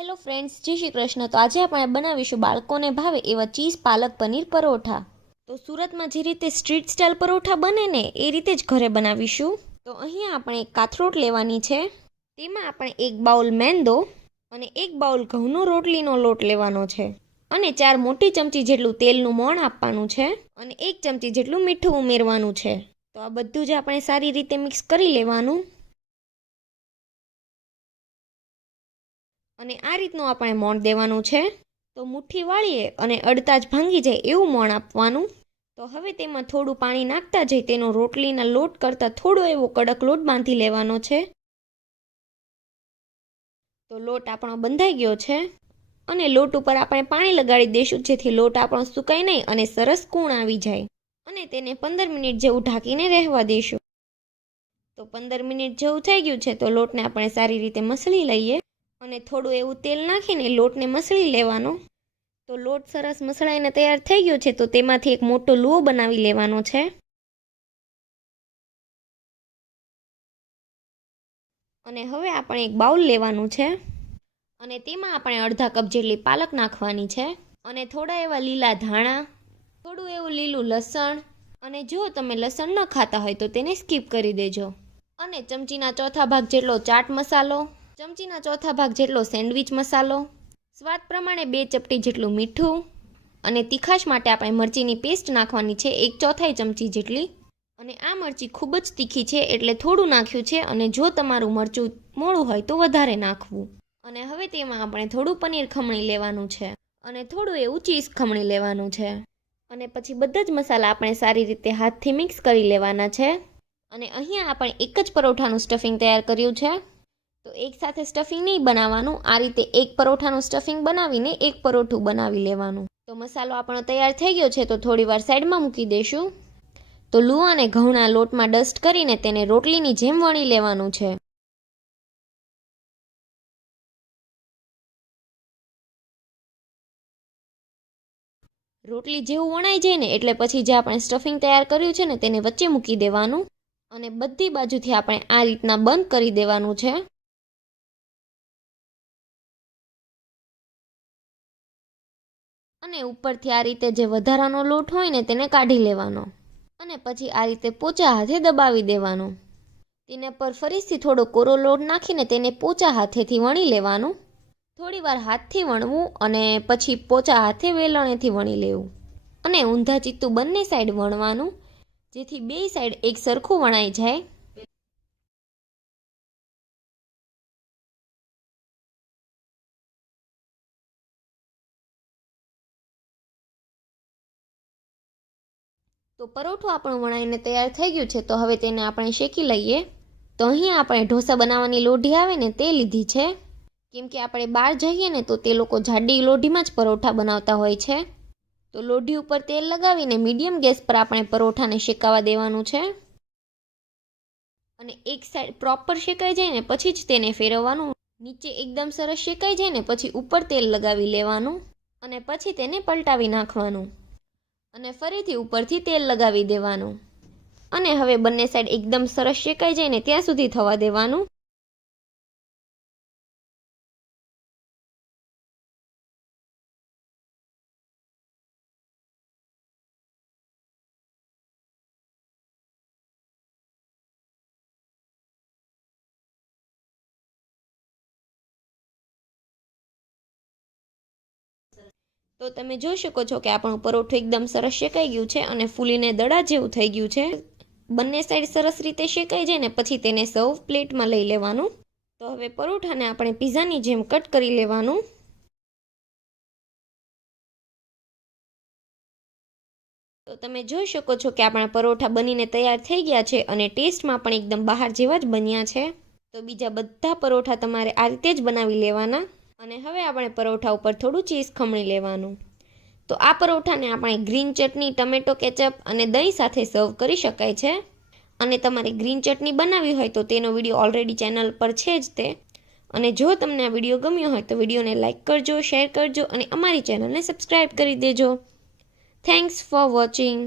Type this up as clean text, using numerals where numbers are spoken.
Hello friends, જય શ્રી કૃષ્ણ. તો આજે આપણે બનાવીશું બાળકોને ભાવે એવા ચીઝ પાલક પનીર પરોઠા. તો સુરતમાં જે રીતે સ્ટ્રીટ સ્ટાઇલ પરોઠા બને ને એ રીતે જ ઘરે બનાવીશું. તો અહીંયા આપણે એક કાથરોટ લેવાની છે. તેમાં આપણે એક બાઉલ મેંદો અને એક બાઉલ ઘઉંનો રોટલીનો લોટ લેવાનો છે અને 4 મોટી ચમચી જેટલું તેલનું મોણ આપવાનું છે અને 1 ચમચી જેટલું મીઠું ઉમેરવાનું છે. તો આ બધું જ આપણે સારી રીતે મિક્સ કરી લેવાનું અને આ રીતનું આપણે મોણ દેવાનું છે. તો મુઠ્ઠી વાળીએ અને અડતા જ ભાંગી જાય એવું મોણ આપવાનું. તો હવે તેમાં થોડું પાણી નાખતા જઈ તેનો રોટલીના લોટ કરતાં થોડો એવો કડક લોટ બાંધી લેવાનો છે. તો લોટ આપણો બંધાઈ ગયો છે અને લોટ ઉપર આપણે પાણી લગાડી દઈશું, જેથી લોટ આપણો સુકાય નહીં અને સરસ કૂણ આવી જાય. અને તેને 15 મિનિટ જેવું ઢાંકીને રહેવા દઈશું. તો 15 મિનિટ જેવું થઈ ગયું છે. તો લોટને આપણે સારી રીતે મસળી લઈએ અને થોડું એવું તેલ નાખીને લોટને મસળી લેવાનો. તો લોટ સરસ મસળાઈને તૈયાર થઈ ગયો છે. તો તેમાંથી એક મોટો લુઓ બનાવી લેવાનો છે અને હવે આપણે એક બાઉલ લેવાનું છે અને તેમાં આપણે અડધા કપ જેટલી પાલક નાખવાની છે અને થોડા એવા લીલા ધાણા, થોડું એવું લીલું લસણ, અને જો તમે લસણ ન ખાતા હોય તો તેને સ્કીપ કરી દેજો. અને ચમચીના ચોથા ભાગ જેટલો ચાટ મસાલો, ચમચીના ચોથા ભાગ જેટલો સેન્ડવિચ મસાલો, સ્વાદ પ્રમાણે 2 ચપટી જેટલું મીઠું અને તીખાશ માટે આપણે મરચીની પેસ્ટ નાખવાની છે 1/4 ચમચી જેટલી. અને આ મરચી ખૂબ જ તીખી છે એટલે થોડું નાખ્યું છે અને જો તમારું મરચું મોળું હોય તો વધારે નાખવું. અને હવે તેમાં આપણે થોડું પનીર ખમણી લેવાનું છે અને થોડું એવું ચીઝ ખમણી લેવાનું છે અને પછી બધા જ મસાલા આપણે સારી રીતે હાથથી મિક્સ કરી લેવાના છે. અને અહીંયા આપણે એક જ પરોઠાનું સ્ટફિંગ તૈયાર કર્યું છે. તો એક સાથે સ્ટફિંગ નહીં બનાવવાનું, આ રીતે એક પરોઠાનું સ્ટફિંગ બનાવીને એક પરોઠું બનાવી લેવાનું. તો મસાલો આપણો તૈયાર થઈ ગયો છે. તો થોડી વાર સાઈડમાં મૂકી દઈશું. તો લુઆ અને ઘઉંના લોટમાં ડસ્ટ કરીને તેને રોટલીની જેમ વણી લેવાનું છે. રોટલી જેવું વણાઈ જાય ને એટલે પછી જે આપણે સ્ટફિંગ તૈયાર કર્યું છે ને તેને વચ્ચે મૂકી દેવાનું અને બધી બાજુથી આપણે આ રીતના બંધ કરી દેવાનું છે. અને ઉપરથી આ રીતે જે વધારાનો લોટ હોય ને તેને કાઢી લેવાનો અને પછી આ રીતે પોચા હાથે દબાવી દેવાનો. તેના પર ફરીથી થોડો કોરો લોટ નાખીને તેને પોચા હાથેથી વણી લેવાનું. થોડી વાર હાથથી વણવું અને પછી પોચા હાથે વેલણેથી વણી લેવું અને ઊંધા ચીતું બંને સાઈડ વણવાનું, જેથી બે સાઈડ એક સરખું વણાઈ જાય. તો પરોઠું આપણું વણાઈને તૈયાર થઈ ગયું છે. તો હવે તેને આપણે શેકી લઈએ. તો અહીં આપણે ઢોસા બનાવવાની લોઢી આવે ને તે લીધી છે, કેમ કે આપણે બહાર જઈએ ને તો તે લોકો જાડી લોઢીમાં જ પરોઠા બનાવતા હોય છે. તો લોઢી ઉપર તેલ લગાવીને મીડિયમ ગેસ પર આપણે પરોઠાને શેકાવા દેવાનું છે અને એક સાઈડ પ્રોપર શેકાઈ જાય ને પછી જ તેને ફેરવવાનું. નીચે એકદમ સરસ શેકાઈ જાય ને પછી ઉપર તેલ લગાવી લેવાનું અને પછી તેને પલટાવી નાખવાનું અને ફરીથી ઉપરથી તેલ લગાવી દેવાનું અને હવે બંને સાઈડ એકદમ સરસ શેકાઈ જાય ને ત્યાં સુધી થવા દેવાનું. તો તમે જોઈ શકો છો કે આપણું પરોઠું એકદમ સરસ શેકાઈ ગયું છે અને ફૂલીને દડા જેવું થઈ ગયું છે. બંને સાઈડ સરસ રીતે શેકાઈ જાય ને પછી તેને સર્વ પ્લેટમાં લઈ લેવાનું. તો હવે પરોઠાને આપણે પિઝાની જેમ કટ કરી લેવાનું. તો તમે જોઈ શકો છો કે આપણા પરોઠા બનીને તૈયાર થઈ ગયા છે અને ટેસ્ટમાં પણ એકદમ બહાર જેવા જ બન્યા છે. તો બીજા બધા પરોઠા તમારે આ રીતે જ બનાવી લેવાના અને હવે આપણે પરોઠા ઉપર થોડું ચીઝ ખમણી લેવાનું. તો આ પરોઠાને આપણે ગ્રીન ચટણી, ટમેટો કેચઅપ અને દહીં સાથે સર્વ કરી શકાય છે. અને તમારે ગ્રીન ચટણી બનાવવી હોય તો તેનો વિડીયો ઓલરેડી ચેનલ પર છે જ તે. અને જો તમને આ વિડીયો ગમ્યો હોય તો વિડીયોને લાઇક કરજો, શેર કરજો અને અમારી ચેનલને સબસ્ક્રાઈબ કરી દેજો. Thanks for watching.